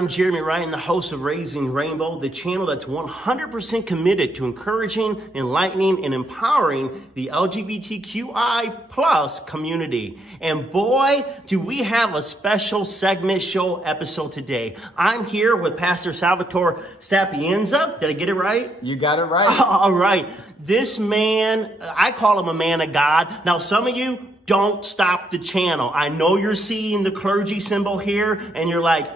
I'm Jeremy Riden, the host of Raising Rainbow, the channel that's 100% committed to encouraging, enlightening, and empowering the LGBTQI plus community. And boy, do we have a special segment show episode today. I'm here with Pastor Salvatore Sapienza. Did I get it right? You got it right. All right. This man, I call him a man of God. Now, some of you don't stop the channel. I know you're seeing the clergy symbol here and you're like,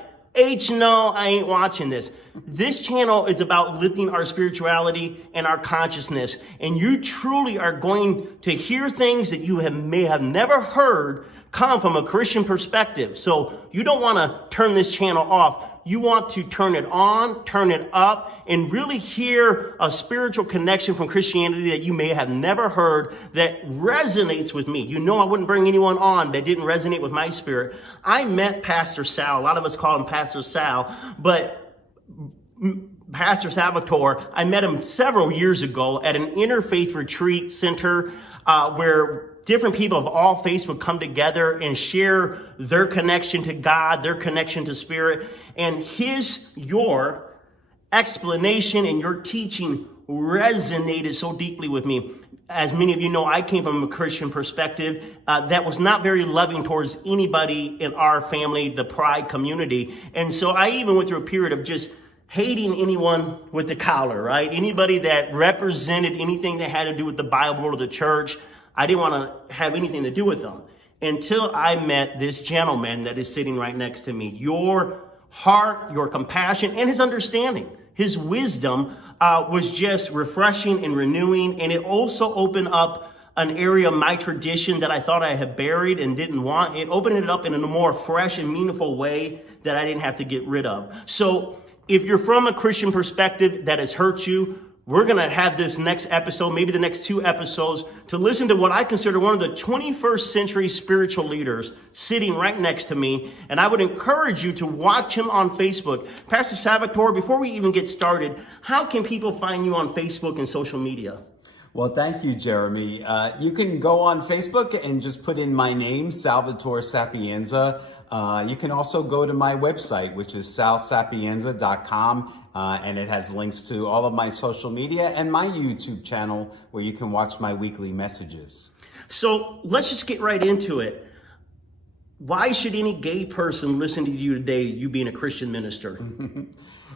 no, I ain't watching this. This channel is about lifting our spirituality and our consciousness. And you truly are going to hear things that you may have never heard come from a Christian perspective. So you don't want to turn this channel off. You want to turn it on, turn it up, and really hear a spiritual connection from Christianity that you may have never heard that resonates with me. You know I wouldn't bring anyone on that didn't resonate with my spirit. I met Pastor Sal. A lot of us call him Pastor Sal, but Pastor Salvatore, I met him several years ago at an interfaith retreat center where different people of all faiths would come together and share their connection to God, their connection to spirit. And your explanation and your teaching resonated so deeply with me. As many of you know, I came from a Christian perspective that was not very loving towards anybody in our family, the Pride community. And so I even went through a period of just hating anyone with the collar, right? Anybody that represented anything that had to do with the Bible or the church. I didn't want to have anything to do with them until I met this gentleman that is sitting right next to me. Your heart, your compassion, and his understanding, his wisdom was just refreshing and renewing. And it also opened up an area of my tradition that I thought I had buried and didn't want. It opened it up in a more fresh and meaningful way that I didn't have to get rid of. So if you're from a Christian perspective that has hurt you, we're going to have this next episode, maybe the next two episodes, to listen to what I consider one of the 21st century spiritual leaders sitting right next to me. And I would encourage you to watch him on Facebook. Pastor Salvatore, before we even get started, how can people find you on Facebook and social media? Well, thank you, Jeremy. You can go on Facebook and just put in my name, Salvatore Sapienza. You can also go to my website, which is salsapienza.com. And it has links to all of my social media and my YouTube channel where you can watch my weekly messages. So let's just get right into it. Why should any gay person listen to you today, you being a Christian minister?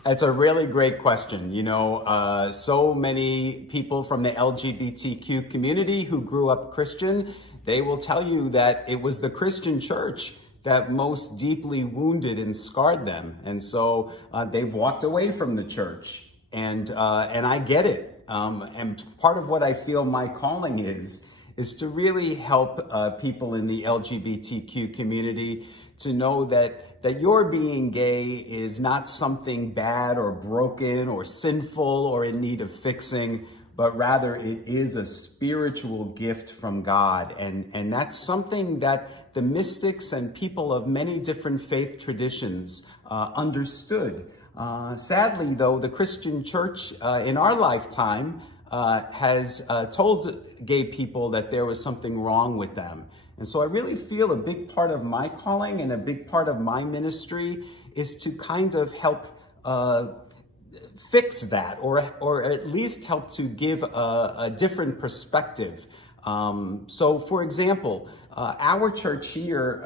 That's a really great question. You know, so many people from the LGBTQ community who grew up Christian, they will tell you that it was the Christian church that most deeply wounded and scarred them. And so they've walked away from the church. And I get it. And part of what I feel my calling is to really help people in the LGBTQ community to know that your being gay is not something bad or broken or sinful or in need of fixing, but rather it is a spiritual gift from God. And that's something that the mystics and people of many different faith traditions understood. Sadly, though, the Christian church in our lifetime has told gay people that there was something wrong with them. And so I really feel a big part of my calling and a big part of my ministry is to kind of help fix that, or at least help to give a different perspective. So, for example, our church here,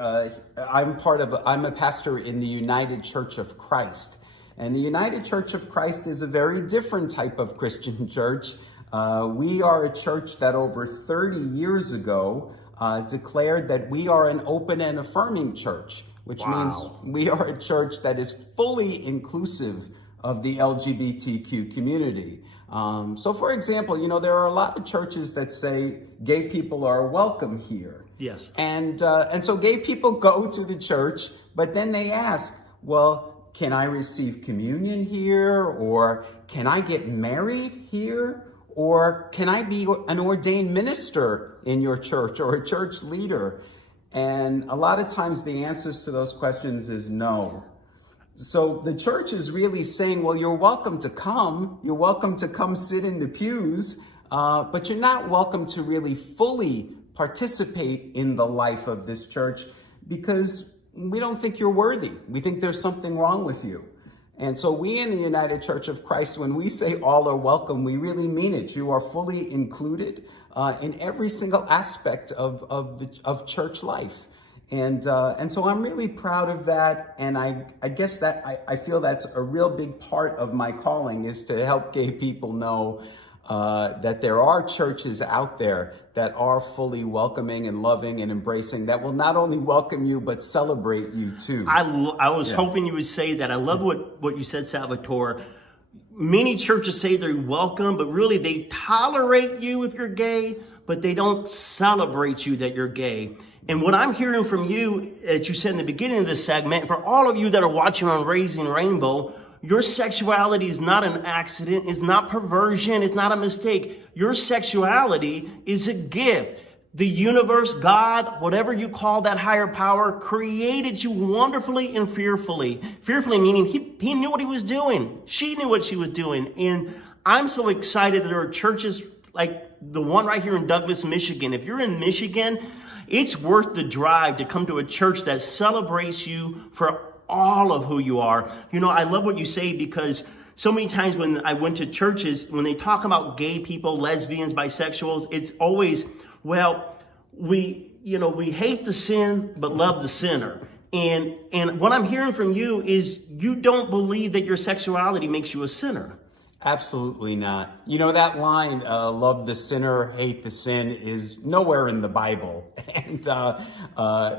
I'm a pastor in the United Church of Christ. And the United Church of Christ is a very different type of Christian church. We are a church that over 30 years ago declared that we are an open and affirming church, which means we are a church that is fully inclusive of the LGBTQ community. So for example, you know, there are a lot of churches that say gay people are welcome here. Yes. And so gay people go to the church, but then they ask, well, can I receive communion here? Or can I get married here? Or can I be an ordained minister in your church or a church leader? And a lot of times the answers to those questions is no. So the church is really saying, well, you're welcome to come. You're welcome to come sit in the pews, but you're not welcome to really fully participate in the life of this church because we don't think you're worthy. We think there's something wrong with you. And so we in the United Church of Christ, when we say all are welcome, we really mean it. You are fully included in every single aspect of church life. And so I'm really proud of that. And I guess that I feel that's a real big part of my calling, is to help gay people know that there are churches out there that are fully welcoming and loving and embracing, that will not only welcome you, but celebrate you too. I was hoping you would say that. I love what you said, Salvatore. Many churches say they're welcome, but really they tolerate you if you're gay, but they don't celebrate you that you're gay. And what I'm hearing from you, as you said in the beginning of this segment, for all of you that are watching on Raising Rainbow, your sexuality is not an accident, it's not perversion, it's not a mistake. Your sexuality is a gift. The universe, God, whatever you call that higher power, created you wonderfully and fearfully. Fearfully meaning he knew what he was doing. She knew what she was doing. And I'm so excited that there are churches like the one right here in Douglas, Michigan. If you're in Michigan, it's worth the drive to come to a church that celebrates you for all of who you are. You know, I love what you say, because so many times when I went to churches, when they talk about gay people, lesbians, bisexuals, it's always, well, we hate the sin, but love the sinner. And what I'm hearing from you is you don't believe that your sexuality makes you a sinner. Absolutely not. You know, that line, love the sinner, hate the sin, is nowhere in the Bible. And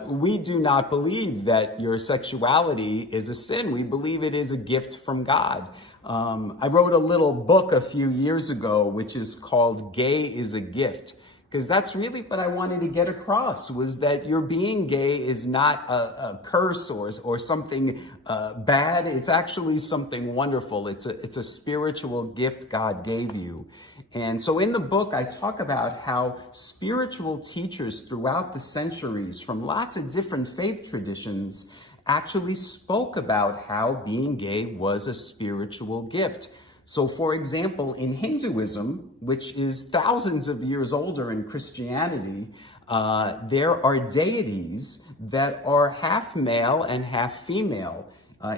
we do not believe that your sexuality is a sin. We believe it is a gift from God. I wrote a little book a few years ago, which is called Gay is a Gift. Because that's really what I wanted to get across, was that your being gay is not a curse or something bad. It's actually something wonderful. It's a spiritual gift God gave you. And so in the book, I talk about how spiritual teachers throughout the centuries from lots of different faith traditions actually spoke about how being gay was a spiritual gift. So, for example, in Hinduism, which is thousands of years older in Christianity, there are deities that are half male and half female.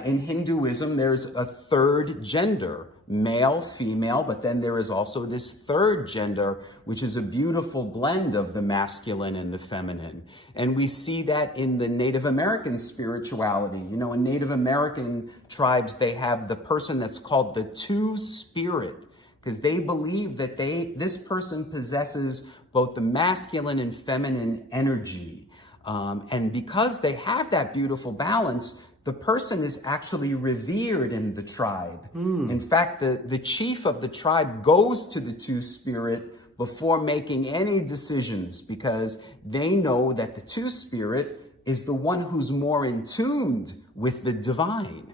In Hinduism, there's a third gender, male, female, but then there is also this third gender, which is a beautiful blend of the masculine and the feminine. And we see that in the Native American spirituality. You know, in Native American tribes, they have the person that's called the two-spirit, because they believe that this person possesses both the masculine and feminine energy. And because they have that beautiful balance, the person is actually revered in the tribe. In fact, the chief of the tribe goes to the two-spirit before making any decisions, because they know that the two-spirit is the one who's more in tune with the divine,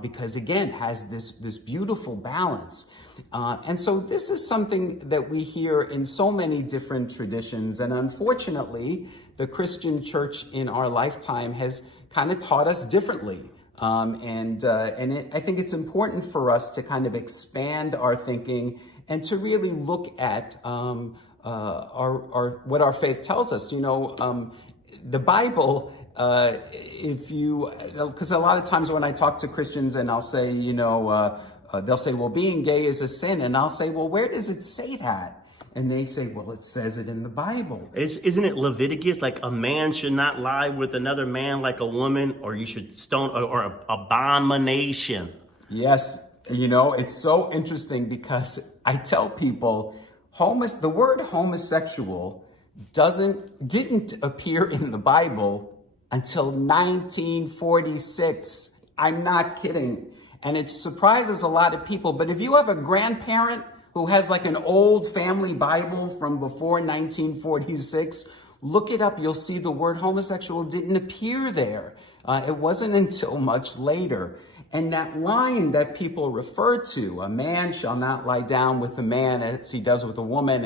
because again, has this beautiful balance. And so this is something that we hear in so many different traditions. And unfortunately, the Christian church in our lifetime has kind of taught us differently. I think it's important for us to kind of expand our thinking and to really look at what our faith tells us. You know, the Bible, because a lot of times when I talk to Christians and I'll say, they'll say, well, being gay is a sin. And I'll say, well, where does it say that? And they say, well, it says it in the Bible. Isn't it Leviticus? Like a man should not lie with another man like a woman, or you should stone, or abomination. Yes. You know, it's so interesting, because I tell people the word homosexual didn't appear in the Bible until 1946. I'm not kidding. And it surprises a lot of people. But if you have a grandparent who has like an old family Bible from before 1946, look it up. You'll see the word homosexual didn't appear there. It wasn't until much later. And that line that people refer to, a man shall not lie down with a man as he does with a woman,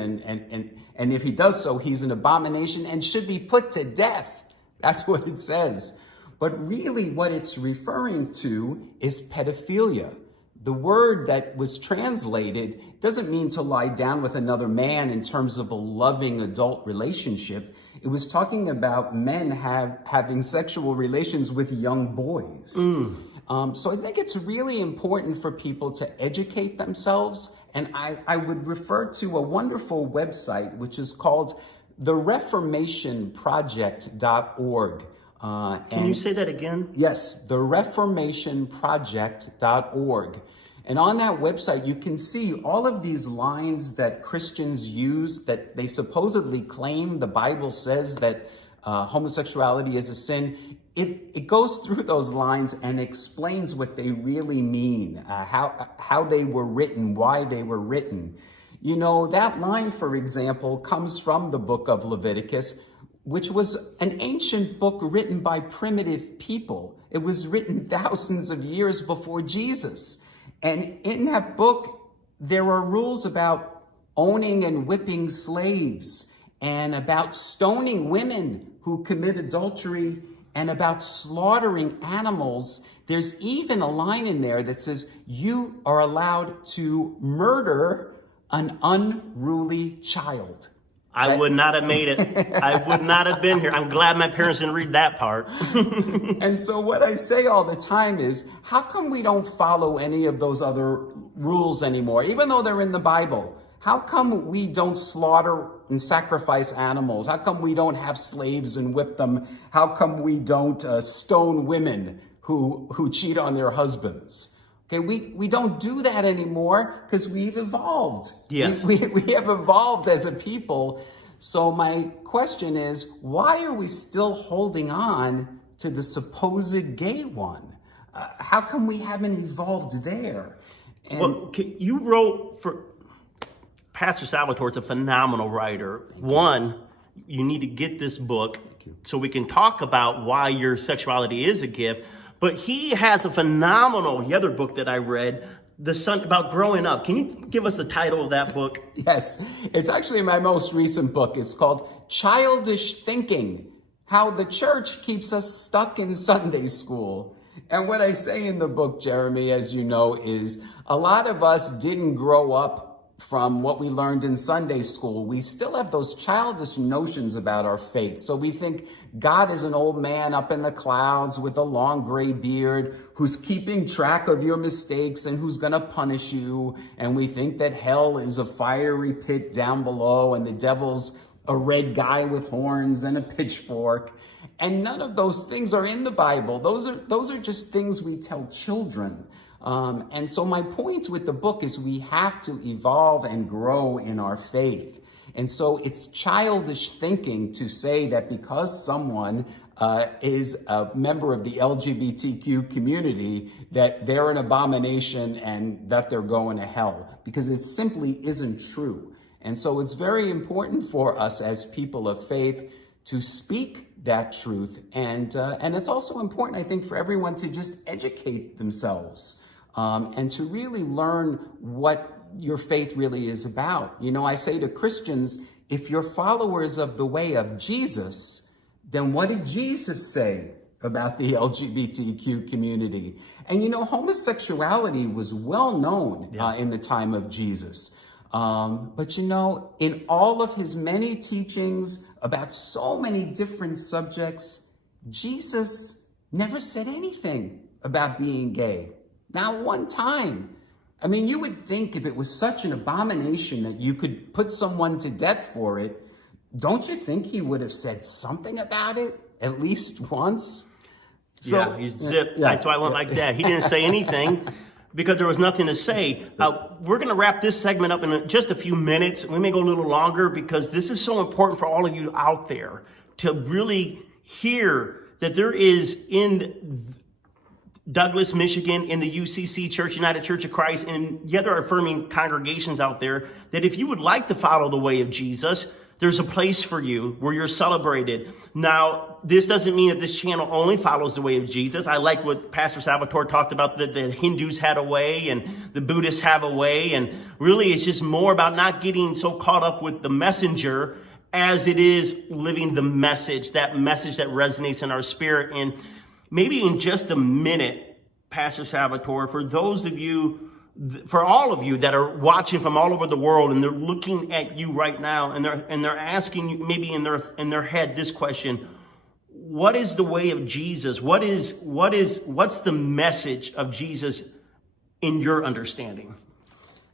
and if he does so, he's an abomination and should be put to death. That's what it says. But really what it's referring to is pedophilia. The word that was translated doesn't mean to lie down with another man in terms of a loving adult relationship. It was talking about men having sexual relations with young boys. So I think it's really important for people to educate themselves. And I would refer to a wonderful website, which is called the Reformation Project.org. Can you say that again? Yes, the Reformation Project.org. And on that website, you can see all of these lines that Christians use that they supposedly claim the Bible says that homosexuality is a sin. It goes through those lines and explains what they really mean, how they were written, why they were written. You know, that line, for example, comes from the book of Leviticus, which was an ancient book written by primitive people. It was written thousands of years before Jesus. And in that book, there are rules about owning and whipping slaves, and about stoning women who commit adultery, and about slaughtering animals. There's even a line in there that says you are allowed to murder an unruly child. I would not have made it. I would not have been here. I'm glad my parents didn't read that part. And so what I say all the time is, how come we don't follow any of those other rules anymore, even though they're in the Bible? How come we don't slaughter and sacrifice animals? How come we don't have slaves and whip them? How come we don't stone women who cheat on their husbands? Okay, we don't do that anymore because we've evolved. Yes. We have evolved as a people. So my question is, why are we still holding on to the supposed gay one? How come we haven't evolved there? And Well, you wrote for Pastor Salvatore. It's a phenomenal writer. One, you need to get this book so we can talk about why your sexuality is a gift. But he has a phenomenal, the other book that I read, about growing up. Can you give us the title of that book? Yes, it's actually my most recent book. It's called Childish Thinking, How the Church Keeps Us Stuck in Sunday School. And what I say in the book, Jeremy, as you know, is a lot of us didn't grow up from what we learned in Sunday school. We still have those childish notions about our faith. So we think God is an old man up in the clouds with a long gray beard who's keeping track of your mistakes and who's going to punish you. And we think that hell is a fiery pit down below and the devil's a red guy with horns and a pitchfork. And none of those things are in the Bible. Those are just things we tell children. And so my point with the book is we have to evolve and grow in our faith. And so it's childish thinking to say that because someone is a member of the LGBTQ community, that they're an abomination and that they're going to hell, because it simply isn't true. And so it's very important for us as people of faith to speak that truth. And it's also important, I think, for everyone to just educate themselves. And to really learn what your faith really is about. You know, I say to Christians, if you're followers of the way of Jesus, then what did Jesus say about the LGBTQ community? And you know, homosexuality was well known in the time of Jesus. But you know, in all of his many teachings about so many different subjects, Jesus never said anything about being gay. Not one time. I mean, you would think if it was such an abomination that you could put someone to death for it, don't you think he would have said something about it at least once? So, yeah, he's zipped. That's why I went like that. He didn't say anything because there was nothing to say. We're going to wrap this segment up in just a few minutes. We may go a little longer because this is so important for all of you out there to really hear that there is in Douglas, Michigan, in the UCC Church, United Church of Christ, and the other affirming congregations out there, that if you would like to follow the way of Jesus, there's a place for you where you're celebrated. Now, this doesn't mean that this channel only follows the way of Jesus. I like what Pastor Salvatore talked about, that the Hindus had a way and the Buddhists have a way. And really, it's just more about not getting so caught up with the messenger as it is living the message that resonates in our spirit. And maybe in just a minute, Pastor Salvatore, for those of you, for all of you that are watching from all over the world and they're looking at you right now and they're asking you maybe in their head this question: what is the way of Jesus? What's the message of Jesus in your understanding?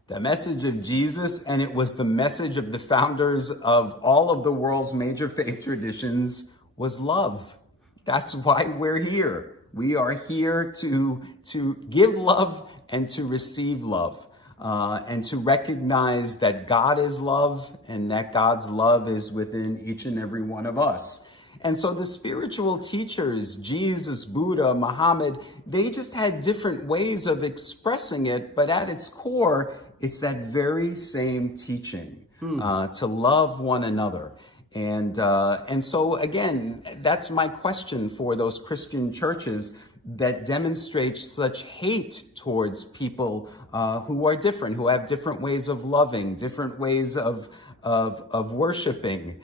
The message of Jesus, and it was the message of the founders of all of the world's major faith traditions, was love. That's why we're here. We are here to give love and to receive love, and to recognize that God is love and that God's love is within each and every one of us. And so the spiritual teachers, Jesus, Buddha, Muhammad, they just had different ways of expressing it, but at its core, it's that very same teaching, to love one another. And so again, that's my question for those Christian churches that demonstrate such hate towards people who are different, who have different ways of loving, different ways of worshiping,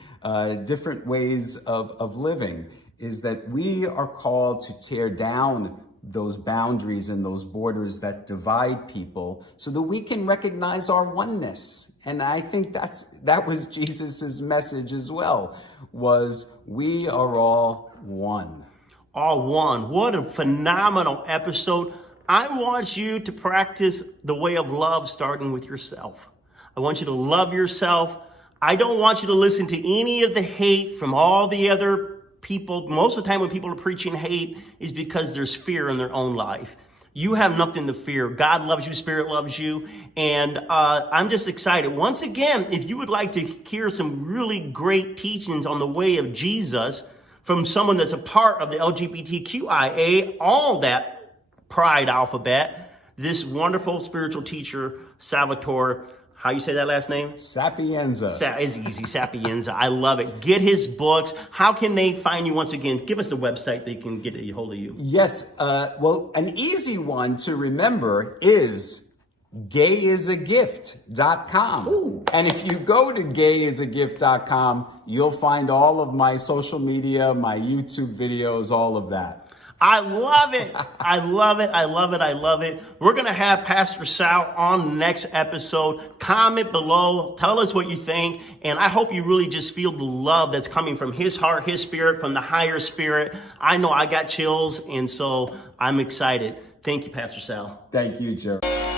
different ways of living, is that we are called to tear down those boundaries and those borders that divide people so that we can recognize our oneness. And I think that was Jesus's message as well, was we are all one. All one. What a phenomenal episode. I want you to practice the way of love starting with yourself. I want you to love yourself. I don't want you to listen to any of the hate from all the other people. Most of the time when people are preaching hate is because there's fear in their own life. You have nothing to fear. God loves you. Spirit loves you. And I'm just excited. Once again, if you would like to hear some really great teachings on the way of Jesus from someone that's a part of the LGBTQIA, all that pride alphabet, this wonderful spiritual teacher, Salvatore, how you say that last name? Sapienza. It's easy, Sapienza. I love it. Get his books. How can they find you once again? Give us the website they can get a hold of you. Yes. Well, an easy one to remember is gayisagift.com. Ooh. And if you go to gayisagift.com, you'll find all of my social media, my YouTube videos, all of that. I love it. I love it. I love it. I love it. We're going to have Pastor Sal on the next episode. Comment below. Tell us what you think. And I hope you really just feel the love that's coming from his heart, his spirit, from the higher spirit. I know I got chills, and so I'm excited. Thank you, Pastor Sal. Thank you, Jeremy.